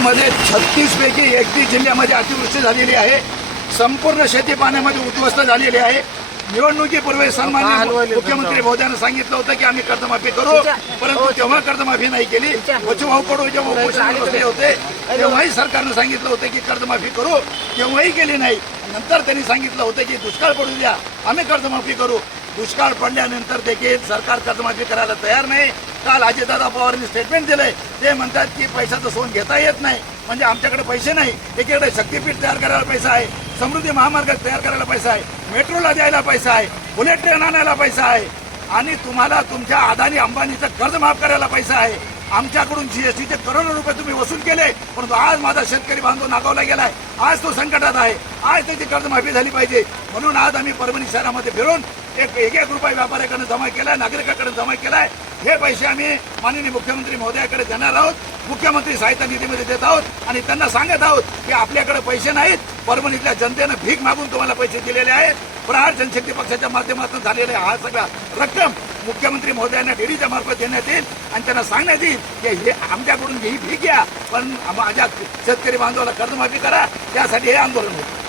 मध्ये छत्तीस पैकी एकतीस जिल्ह्यामध्ये अतिवृष्टी झालेली आहे. संपूर्ण शेती पाण्यामध्ये उद्ध्वस्त झालेली आहे. निवडणुकीपूर्वी सन्मान्य मुख्यमंत्री महोदयानं सांगितलं होतं की आम्ही कर्जमाफी करू परंतु तेव्हा कर्जमाफी नाही केली बचूभाऊ कडू जेव्हा उपोषणाला बसले होते तेव्हाही सरकारनं सांगितलं होतं की कर्जमाफी करू तेव्हाही केली नाही. नंतर त्यांनी सांगितलं होतं की दुष्काळ पडू द्या आम्ही कर्जमाफी करू. दुष्काळ पडल्यानंतर देखील सरकार कर्जमाफी करायला तयार नाही. काल अजितदादा पवारांनी स्टेटमेंट दिलंय. ते म्हणतात की पैशाचं सोन घेता येत नाही. म्हणजे आमच्याकडे पैसे नाही. एकीकडे शक्तीपीठ तयार करायला पैसा आहे. समृद्धी महामार्ग तयार करायला पैसा आहे. मेट्रोला द्यायला पैसा आहे. बुलेट ट्रेन आणायला पैसा आहे. आणि तुम्हाला तुमच्या अदानी अंबानीचं कर्ज माफ करायला पैसा आहे. आमच्याकडून जीएसटीचे करोडो रुपये तुम्ही वसूल केले. परंतु आज माझा शेतकरी बांधव नागावला गेलाय. आज तो संकटात आहे. आज त्याची कर्जमाफी झाली पाहिजे. म्हणून आज आम्ही परभणी शहरामध्ये फिरून एक एक एक रुपये व्यापाऱ्याकडे जमा केलाय नागरिकाकडे जमा केलाय. हे पैसे आम्ही माननीय मुख्यमंत्री महोदयाकडे देणार आहोत. मुख्यमंत्री सहायता निधीमध्ये देत आहोत आणि त्यांना सांगत आहोत की आपल्याकडे पैसे नाहीत. परभणीतल्या जनतेनं भीक मागून तुम्हाला पैसे दिलेले आहेत. प्रहार जनशक्ती पक्षाच्या माध्यमातून झालेला हा सगळा रक्कम मुख्यमंत्री महोदयांना डीडीच्या मार्फत देण्यात येईल आणि त्यांना सांगण्यात येईल की हे आमच्याकडून ही भीक घ्या. पण माझ्या शेतकरी बांधवाला कर्जमाफी करा. त्यासाठी हे आंदोलन होतं